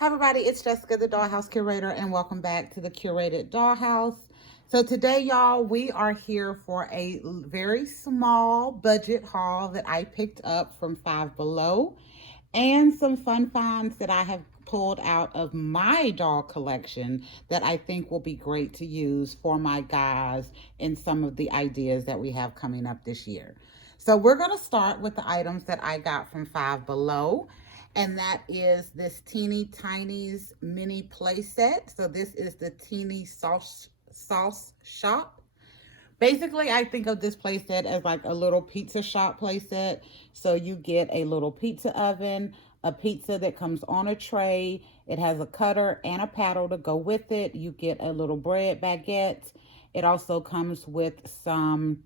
Hi everybody, it's Jessica, the Dollhouse curator, and welcome back to the curated Dollhouse. So today, y'all, we are here for a very small budget haul that I picked up from Five Below and some fun finds that I have pulled out of my doll collection that I think will be great to use for my guys in some of the ideas that we have coming up this year. So we're going to start with the items that I got from Five Below, and that is this Teeny Tiny's mini play set. So this is the Teeny Sauce Shop. Basically, I think of this play set as like a little pizza shop play set. So you get a little pizza oven, a pizza that comes on a tray. It has a cutter and a paddle to go with it. You get a little bread baguette. It also comes with some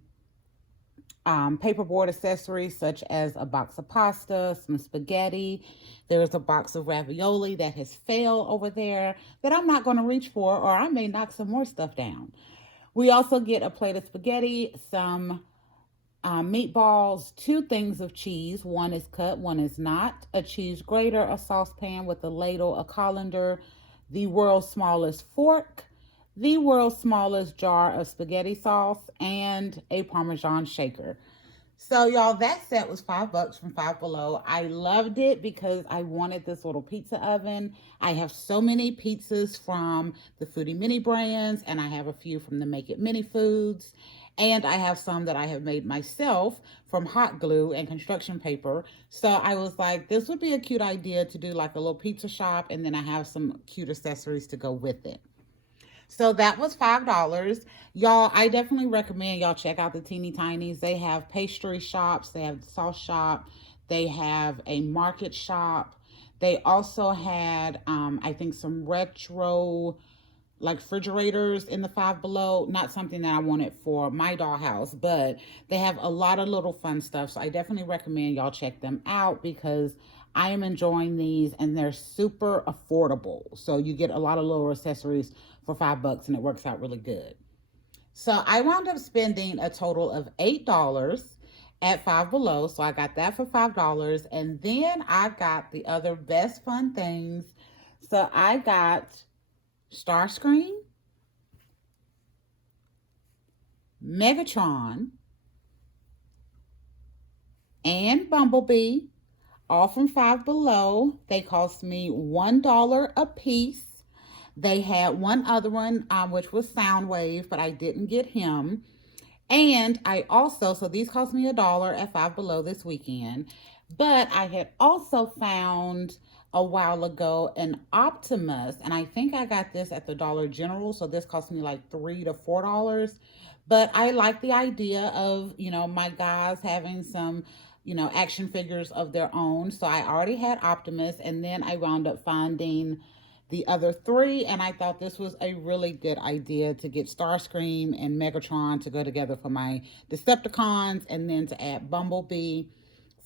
paperboard accessories such as a box of pasta, some spaghetti. There's a box of ravioli that has failed over there that I'm not going to reach for, or I may knock some more stuff down. We also get a plate of spaghetti, some meatballs, two things of cheese. One is cut, one is not. A cheese grater, a saucepan with a ladle, a colander, the world's smallest fork, the world's smallest jar of spaghetti sauce, and a Parmesan shaker. So, y'all, that set was $5 from Five Below. I loved it because I wanted this little pizza oven. I have so many pizzas from the Foodie Mini brands, and I have a few from the Make It Mini Foods. And I have some that I have made myself from hot glue and construction paper. So I was like, this would be a cute idea to do like a little pizza shop, and then I have some cute accessories to go with it. So that was $5. Y'all, I definitely recommend y'all check out the Teeny Tinies. They have pastry shops, they have the sauce shop, they have a market shop. They also had, I think, some retro like refrigerators in the Five Below. Not something that I wanted for my dollhouse, but they have a lot of little fun stuff. So I definitely recommend y'all check them out because I am enjoying these and they're super affordable. So you get a lot of little accessories for $5 and it works out really good. So I wound up spending a total of $8 at Five Below. So I got that for $5. And then I got the other best fun things. So I got Starscream, Megatron, and Bumblebee, all from Five Below. They cost me $1 a piece. They had one other one, which was Soundwave, but I didn't get him. And I also, so these cost me $1 at Five Below this weekend. But I had also found a while ago an Optimus, and I think I got this at the Dollar General. So this cost me like $3 to $4. But I like the idea of, my guys having some, action figures of their own. So I already had Optimus, and then I wound up finding the other three, and I thought this was a really good idea to get Starscream and Megatron to go together for my Decepticons, and then to add Bumblebee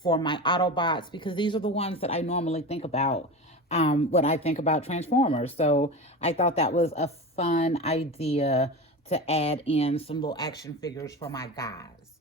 for my Autobots, because these are the ones that I normally think about when I think about Transformers. So I thought that was a fun idea to add in some little action figures for my guys.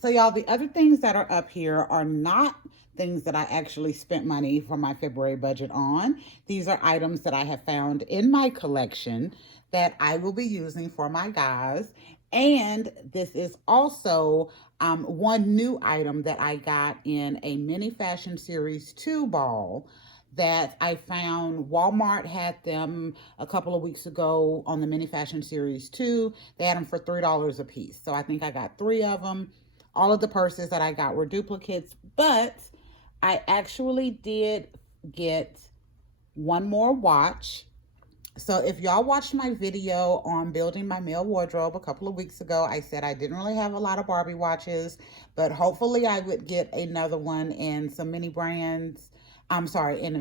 So y'all, the other things that are up here are not things that I actually spent money for my February budget on. These are items that I have found in my collection that I will be using for my guys. And this is also one new item that I got in a Mini Fashion Series 2 ball that I found. Walmart had them a couple of weeks ago on the Mini Fashion Series 2. They had them for $3 a piece. So I think I got 3 of them. All of the purses that I got were duplicates, but I actually did get one more watch. So if y'all watched my video on building my male wardrobe a couple of weeks ago, I said I didn't really have a lot of Barbie watches, but hopefully I would get another one in some mini brands. In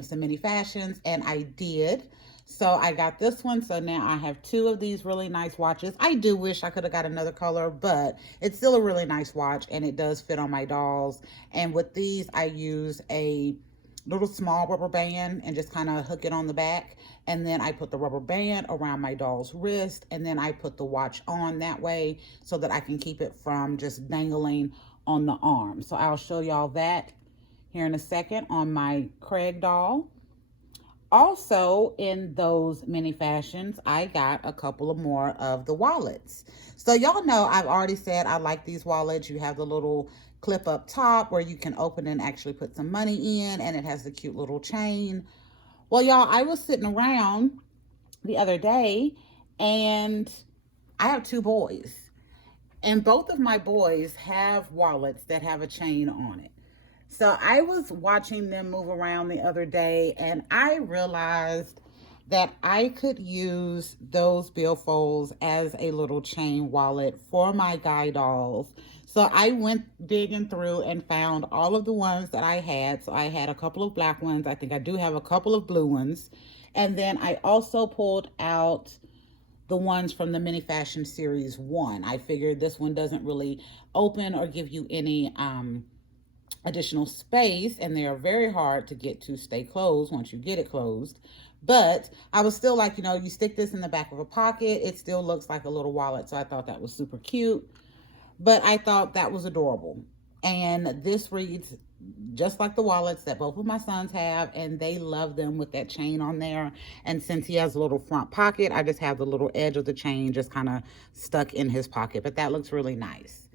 some mini fashions, and I did. So I got this one. So now I have 2 of these really nice watches. I do wish I could have got another color, but it's still a really nice watch, and it does fit on my dolls. And with these, I use a little small rubber band and just kind of hook it on the back. And then I put the rubber band around my doll's wrist, and then I put the watch on that way so that I can keep it from just dangling on the arm. So I'll show y'all that here in a second on my Craig doll. Also, in those mini fashions, I got a couple of more of the wallets. So y'all know I've already said I like these wallets. You have the little clip up top where you can open and actually put some money in, and it has the cute little chain. Well, y'all, I was sitting around the other day, and I have two boys, and both of my boys have wallets that have a chain on it. So I was watching them move around the other day, and I realized that I could use those billfolds as a little chain wallet for my guy dolls. So I went digging through and found all of the ones that I had. So I had a couple of black ones. I think I do have a couple of blue ones. And then I also pulled out the ones from the mini fashion series 1. I figured this one doesn't really open or give you any additional space, and they are very hard to get to stay closed once you get it closed. But I was still like, you stick this in the back of a pocket, it still looks like a little wallet. So I thought that was super cute, but I thought that was adorable. And this reads just like the wallets that both of my sons have, and they love them with that chain on there. And since he has a little front pocket, I just have the little edge of the chain just kind of stuck in his pocket, but that looks really nice.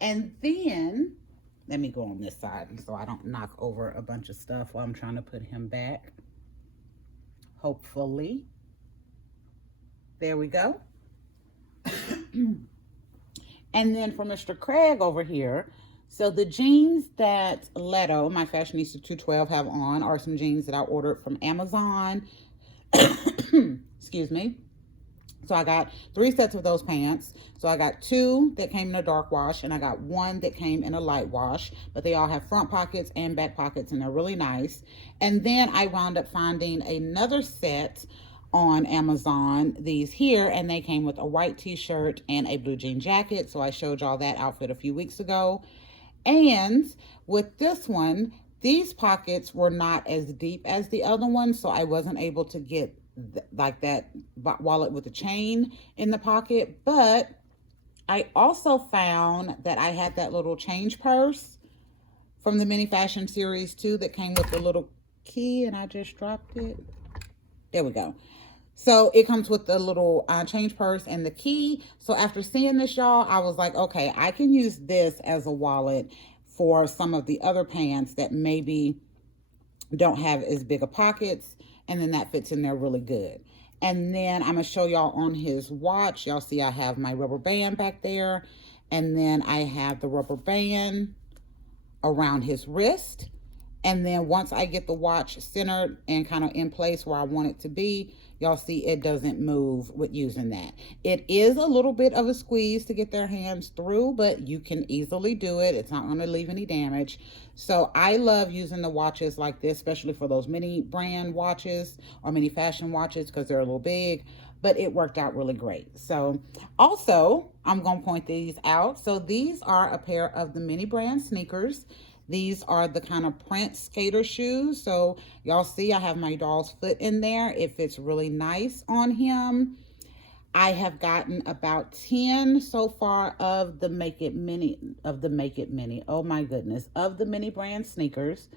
And then let me go on this side so I don't knock over a bunch of stuff while I'm trying to put him back. Hopefully. There we go. And then for Mr. Craig over here, so the jeans that Leto, my fashionista 212, have on are some jeans that I ordered from Amazon. Excuse me. So I got 3 sets of those pants. So I got 2 that came in a dark wash, and I got 1 that came in a light wash, but they all have front pockets and back pockets, and they're really nice. And then I wound up finding another set on Amazon, these here, and they came with a white t-shirt and a blue jean jacket. So I showed y'all that outfit a few weeks ago. And with this one, these pockets were not as deep as the other one, so I wasn't able to get like that wallet with a chain in the pocket. But I also found that I had that little change purse from the mini fashion series 2 that came with the little key, and I just dropped it. There we go. So it comes with the little change purse and the key. So after seeing this, y'all, I was like, okay, I can use this as a wallet for some of the other pants that maybe don't have as big of pockets, and then that fits in there really good. And then I'm gonna show y'all on his watch. Y'all see I have my rubber band back there, and then I have the rubber band around his wrist. And then once I get the watch centered and kind of in place where I want it to be, y'all see it doesn't move with using that. It is a little bit of a squeeze to get their hands through, but you can easily do it. It's not going to leave any damage. So I love using the watches like this, especially for those mini brand watches or mini fashion watches, because they're a little big, but it worked out really great. So also, I'm going to point these out. So these are a pair of the mini brand sneakers. These are the kind of print skater shoes. So y'all see I have my doll's foot in there. It fits really nice on him. I have gotten about 10 so far of the Make It Mini, oh my goodness, of the mini brand sneakers.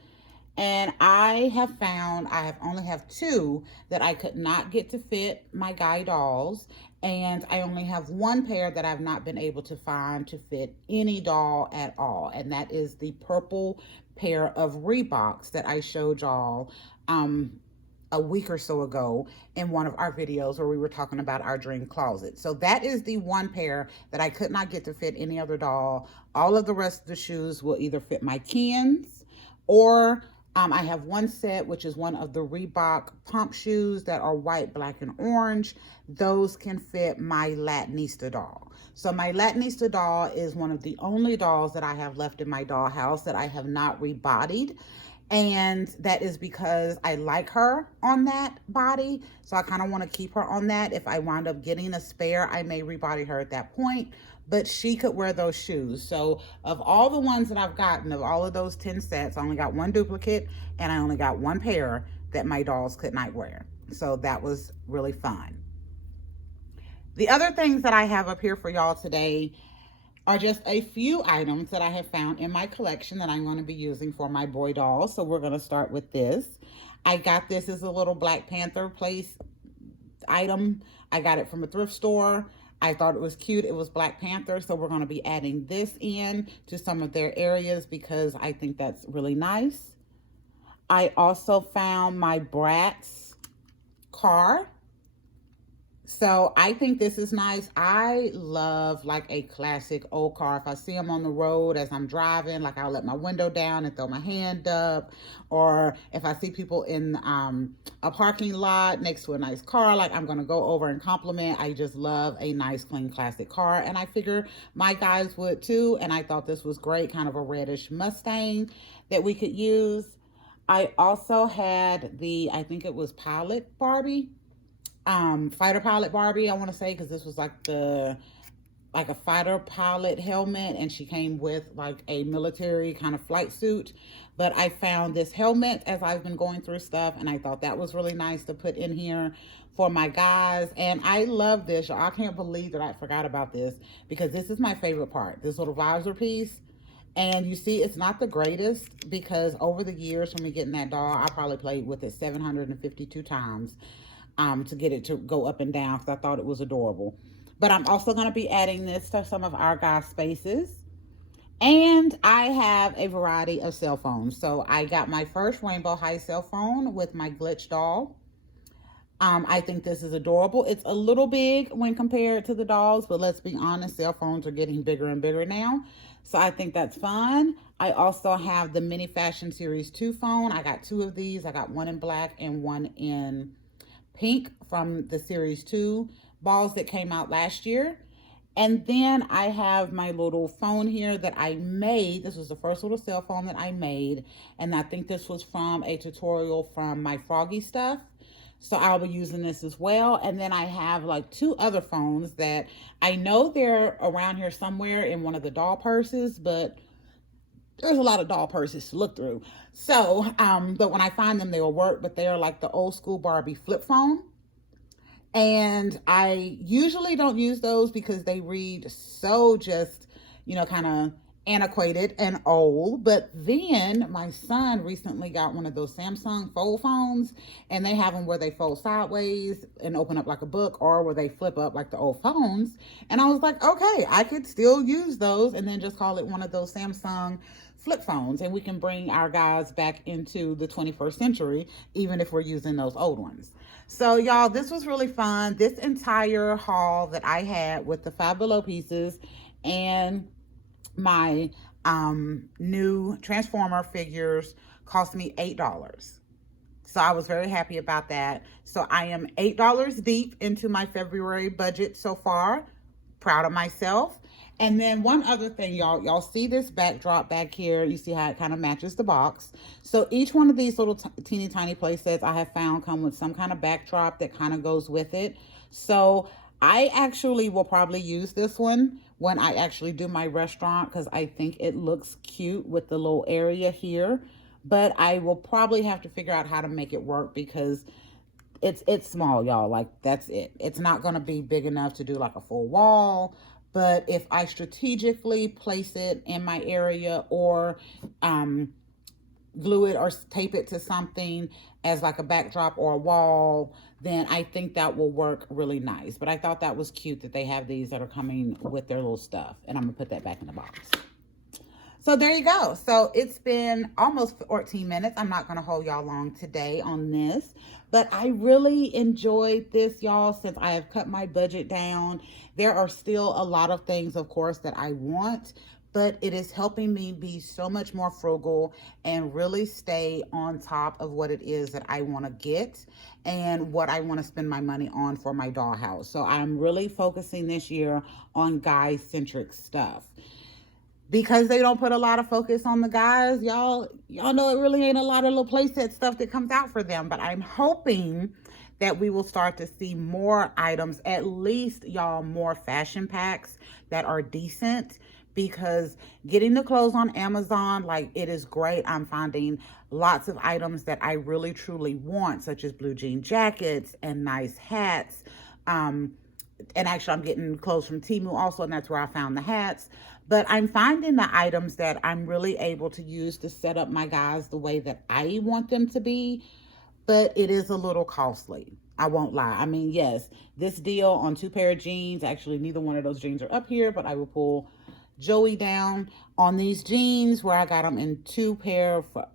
And I have found, I have only have 2 that I could not get to fit my guy dolls. And I only have 1 pair that I've not been able to find to fit any doll at all. And that is the purple pair of Reeboks that I showed y'all a week or so ago in one of our videos where we were talking about our dream closet. So that is the 1 pair that I could not get to fit any other doll. All of the rest of the shoes will either fit my Kens, or I have 1 set, which is one of the Reebok pump shoes that are white, black, and orange. Those can fit my Latinista doll. So my Latinista doll is one of the only dolls that I have left in my dollhouse that I have not rebodied. And that is because I like her on that body. So I kind of want to keep her on that. If I wind up getting a spare, I may rebody her at that point. But she could wear those shoes. So of all the ones that I've gotten, of all of those 10 sets, I only got 1 duplicate, and I only got 1 pair that my dolls could not wear. So that was really fun. The other things that I have up here for y'all today are just a few items that I have found in my collection that I'm going to be using for my boy dolls. So we're going to start with this. I got this as a little Black Panther place item. I got it from a thrift store. I thought it was cute. It was Black Panther. So we're going to be adding this in to some of their areas because I think that's really nice. I also found my Bratz car. So I think this is nice. I love like a classic old car. If I see them on the road as I'm driving, like I'll let my window down and throw my hand up. Or if I see people in a parking lot next to a nice car, like I'm going to go over and compliment. I just love a nice, clean, classic car. And I figure my guys would too. And I thought this was great, kind of a reddish Mustang that we could use. I also had I think it was Pilot Barbie. Fighter pilot Barbie, I want to say, because this was like a fighter pilot helmet, and she came with like a military kind of flight suit. But I found this helmet as I've been going through stuff, and I thought that was really nice to put in here for my guys. And I love this. I can't believe that I forgot about this, because this is my favorite part, this little visor piece. And you see, it's not the greatest, because over the years from me getting that doll, I probably played with it 752 times. To get it to go up and down, because I thought it was adorable. But I'm also going to be adding this to some of our guys' spaces. And I have a variety of cell phones. So I got my first Rainbow High cell phone with my glitch doll. I think this is adorable. It's a little big when compared to the dolls, but let's be honest, cell phones are getting bigger and bigger now. So I think that's fun. I also have the Mini Fashion Series 2 phone. I got two of these. I got one in black and one in pink from the Series 2 balls that came out last year. And then I have my little phone here that I made. This was the first little cell phone that I made. And I think this was from a tutorial from my Froggy stuff. So I'll be using this as well. And then I have like two other phones that I know they're around here somewhere in one of the doll purses, but there's a lot of doll purses to look through. So, but when I find them, they will work. But they are like the old school Barbie flip phone. And I usually don't use those because they read so just, kind of antiquated and old. But then my son recently got one of those Samsung fold phones, and they have them where they fold sideways and open up like a book, or where they flip up like the old phones. And I was like, okay, I could still use those and then just call it one of those Samsung flip phones, and we can bring our guys back into the 21st century, even if we're using those old ones. So y'all, this was really fun. This entire haul that I had with the Five Below pieces and my new Transformer figures cost me $8. So I was very happy about that. So I am $8 deep into my February budget so far. Proud of myself. And then one other thing, y'all see this backdrop back here. You see how it kind of matches the box. So each one of these little teeny tiny play sets I have found come with some kind of backdrop that kind of goes with it. So I actually will probably use this one when I actually do my restaurant, because I think it looks cute with the little area here. But I will probably have to figure out how to make it work, because it's small, y'all. Like, that's it. It's not going to be big enough to do like a full wall. But if I strategically place it in my area, or glue it or tape it to something as like a backdrop or a wall, then I think that will work really nice. But I thought that was cute that they have these that are coming with their little stuff. And I'm going to put that back in the box. So there you go. So it's been almost 14 minutes. I'm not going to hold y'all long today on this, but I really enjoyed this, y'all, since I have cut my budget down. There are still a lot of things, of course, that I want, but it is helping me be so much more frugal and really stay on top of what it is that I want to get and what I want to spend my money on for my dollhouse. So I'm really focusing this year on guy-centric stuff. Because they don't put a lot of focus on the guys, y'all know it really ain't a lot of little playset stuff that comes out for them. But I'm hoping that we will start to see more items, at least, y'all, more fashion packs that are decent. Because getting the clothes on Amazon, like, it is great. I'm finding lots of items that I really truly want, such as blue jean jackets and nice hats. And actually, I'm getting clothes from Temu also, and that's where I found the hats. But I'm finding the items that I'm really able to use to set up my guys the way that I want them to be but it is a little costly. I won't lie. I mean, yes, this deal on 2 pair of jeans, actually neither one of those jeans are up here, but I will pull Joey down on these jeans where I got them in 2 pair for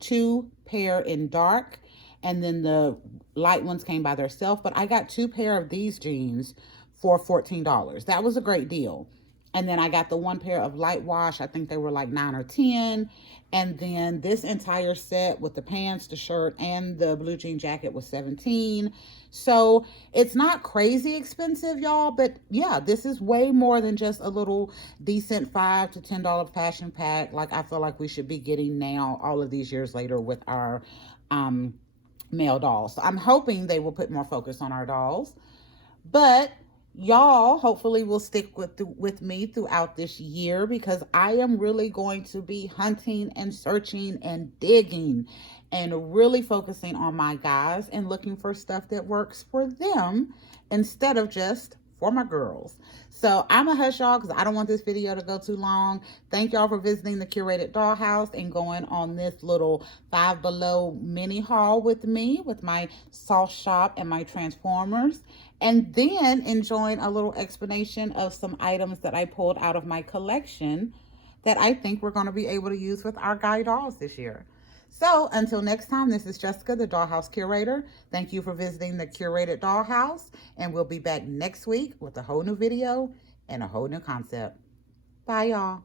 2 pair in dark, and then the light ones came by themselves. But I got 2 pair of these jeans for $14. That was a great deal. And then I got the 1 pair of light wash. I think they were like 9 or 10. And then this entire set with the pants, the shirt, and the blue jean jacket was 17. So it's not crazy expensive, y'all. But yeah, this is way more than just a little decent $5 to $10 fashion pack. Like I feel like we should be getting now, all of these years later, with our male dolls. So I'm hoping they will put more focus on our dolls. But y'all hopefully will stick with me throughout this year, because I am really going to be hunting and searching and digging and really focusing on my guys and looking for stuff that works for them instead of just for my girls. So I'm a hush y'all because I don't want this video to go too long. Thank y'all for visiting the Curated Dollhouse and going on this little Five Below mini haul with me with my Sauce Shop and my Transformers, and then enjoying a little explanation of some items that I pulled out of my collection that I think we're going to be able to use with our guy dolls this year. So until next time, this is Jessica, the Dollhouse Curator. Thank you for visiting the Curated Dollhouse, and we'll be back next week with a whole new video and a whole new concept. Bye, y'all.